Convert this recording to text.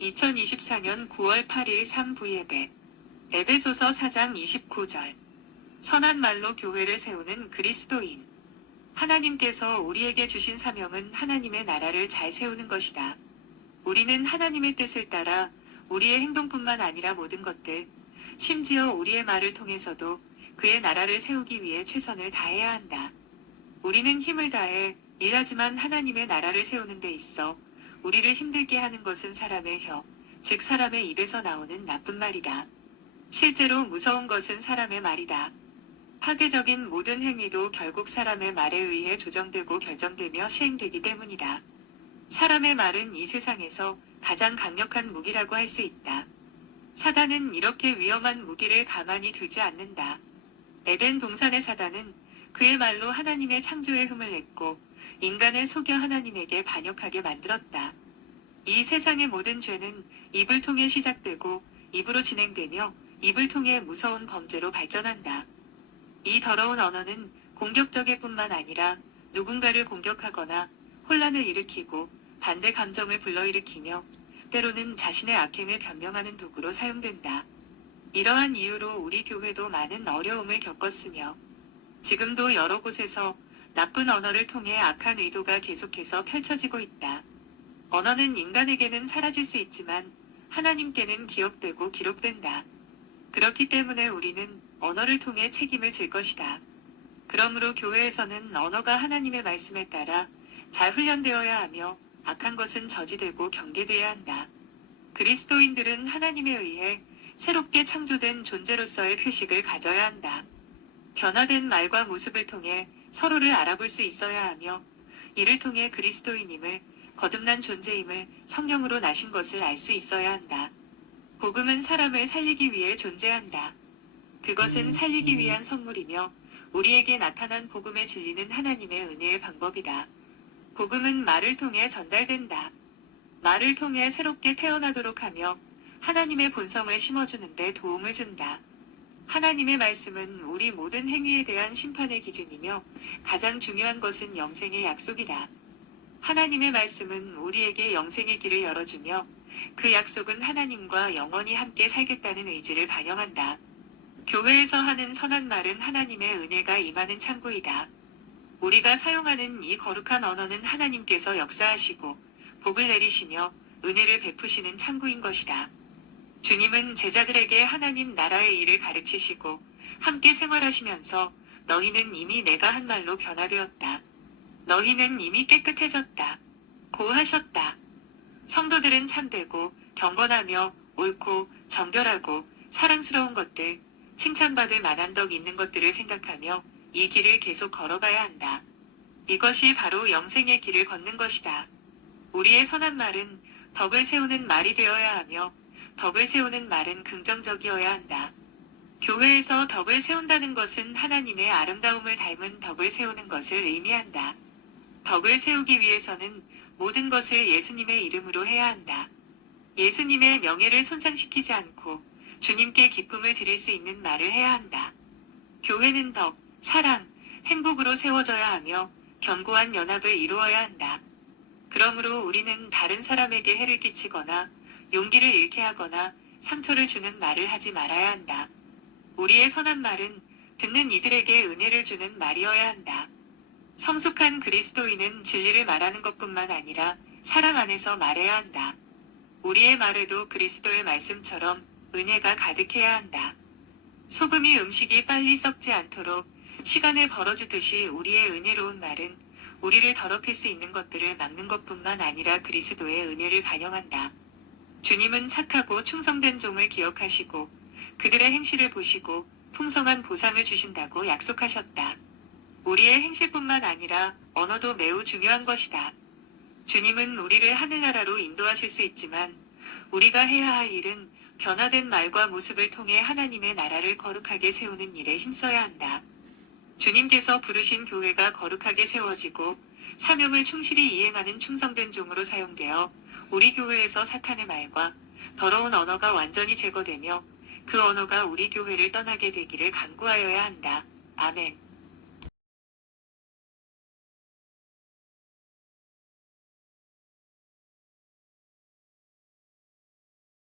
2024년 9월 8일 3부 예배. 에베소서 4장 29절. 선한 말로 교회를 세우는 그리스도인. 하나님께서 우리에게 주신 사명은 하나님의 나라를 잘 세우는 것이다. 우리는 하나님의 뜻을 따라 우리의 행동뿐만 아니라 모든 것들, 심지어 우리의 말을 통해서도 그의 나라를 세우기 위해 최선을 다해야 한다. 우리는 힘을 다해 일하지만 하나님의 나라를 세우는 데 있어 우리를 힘들게 하는 것은 사람의 혀, 즉 사람의 입에서 나오는 나쁜 말이다. 실제로 무서운 것은 사람의 말이다. 파괴적인 모든 행위도 결국 사람의 말에 의해 조정되고 결정되며 시행되기 때문이다. 사람의 말은 이 세상에서 가장 강력한 무기라고 할 수 있다. 사단은 이렇게 위험한 무기를 가만히 두지 않는다. 에덴 동산의 사단은 그의 말로 하나님의 창조에 흠을 냈고 인간을 속여 하나님에게 반역하게 만들었다. 이 세상의 모든 죄는 입을 통해 시작되고 입으로 진행되며 입을 통해 무서운 범죄로 발전한다. 이 더러운 언어는 공격적일 뿐만 아니라 누군가를 공격하거나 혼란을 일으키고 반대 감정을 불러일으키며 때로는 자신의 악행을 변명하는 도구로 사용된다. 이러한 이유로 우리 교회도 많은 어려움을 겪었으며 지금도 여러 곳에서 나쁜 언어를 통해 악한 의도가 계속해서 펼쳐지고 있다. 언어는 인간에게는 사라질 수 있지만 하나님께는 기억되고 기록된다. 그렇기 때문에 우리는 언어를 통해 책임을 질 것이다. 그러므로 교회에서는 언어가 하나님의 말씀에 따라 잘 훈련되어야 하며 악한 것은 저지되고 경계돼야 한다. 그리스도인들은 하나님에 의해 새롭게 창조된 존재로서의 표식을 가져야 한다. 변화된 말과 모습을 통해 서로를 알아볼 수 있어야 하며 이를 통해 그리스도인임을, 거듭난 존재임을, 성령으로 나신 것을 알 수 있어야 한다. 복음은 사람을 살리기 위해 존재한다. 그것은 살리기 위한 선물이며 우리에게 나타난 복음의 진리는 하나님의 은혜의 방법이다. 복음은 말을 통해 전달된다. 말을 통해 새롭게 태어나도록 하며 하나님의 본성을 심어주는 데 도움을 준다. 하나님의 말씀은 우리 모든 행위에 대한 심판의 기준이며 가장 중요한 것은 영생의 약속이다. 하나님의 말씀은 우리에게 영생의 길을 열어주며 그 약속은 하나님과 영원히 함께 살겠다는 의지를 반영한다. 교회에서 하는 선한 말은 하나님의 은혜가 임하는 창구이다. 우리가 사용하는 이 거룩한 언어는 하나님께서 역사하시고 복을 내리시며 은혜를 베푸시는 창구인 것이다. 주님은 제자들에게 하나님 나라의 일을 가르치시고 함께 생활하시면서 너희는 이미 내가 한 말로 변화되었다. 너희는 이미 깨끗해졌다. 고 하셨다. 성도들은 참되고 경건하며 옳고 정결하고 사랑스러운 것들, 칭찬받을 만한 덕 있는 것들을 생각하며 이 길을 계속 걸어가야 한다. 이것이 바로 영생의 길을 걷는 것이다. 우리의 선한 말은 덕을 세우는 말이 되어야 하며 덕을 세우는 말은 긍정적이어야 한다. 교회에서 덕을 세운다는 것은 하나님의 아름다움을 닮은 덕을 세우는 것을 의미한다. 덕을 세우기 위해서는 모든 것을 예수님의 이름으로 해야 한다. 예수님의 명예를 손상시키지 않고 주님께 기쁨을 드릴 수 있는 말을 해야 한다. 교회는 덕, 사랑, 행복으로 세워져야 하며 견고한 연합을 이루어야 한다. 그러므로 우리는 다른 사람에게 해를 끼치거나 용기를 잃게 하거나 상처를 주는 말을 하지 말아야 한다. 우리의 선한 말은 듣는 이들에게 은혜를 주는 말이어야 한다. 성숙한 그리스도인은 진리를 말하는 것뿐만 아니라 사랑 안에서 말해야 한다. 우리의 말에도 그리스도의 말씀처럼 은혜가 가득해야 한다. 소금이 음식이 빨리 썩지 않도록 시간을 벌어주듯이 우리의 은혜로운 말은 우리를 더럽힐 수 있는 것들을 막는 것뿐만 아니라 그리스도의 은혜를 반영한다. 주님은 착하고 충성된 종을 기억하시고 그들의 행실을 보시고 풍성한 보상을 주신다고 약속하셨다. 우리의 행실뿐만 아니라 언어도 매우 중요한 것이다. 주님은 우리를 하늘나라로 인도하실 수 있지만 우리가 해야 할 일은 변화된 말과 모습을 통해 하나님의 나라를 거룩하게 세우는 일에 힘써야 한다. 주님께서 부르신 교회가 거룩하게 세워지고 사명을 충실히 이행하는 충성된 종으로 사용되어 우리 교회에서 사탄의 말과 더러운 언어가 완전히 제거되며 그 언어가 우리 교회를 떠나게 되기를 간구하여야 한다. 아멘.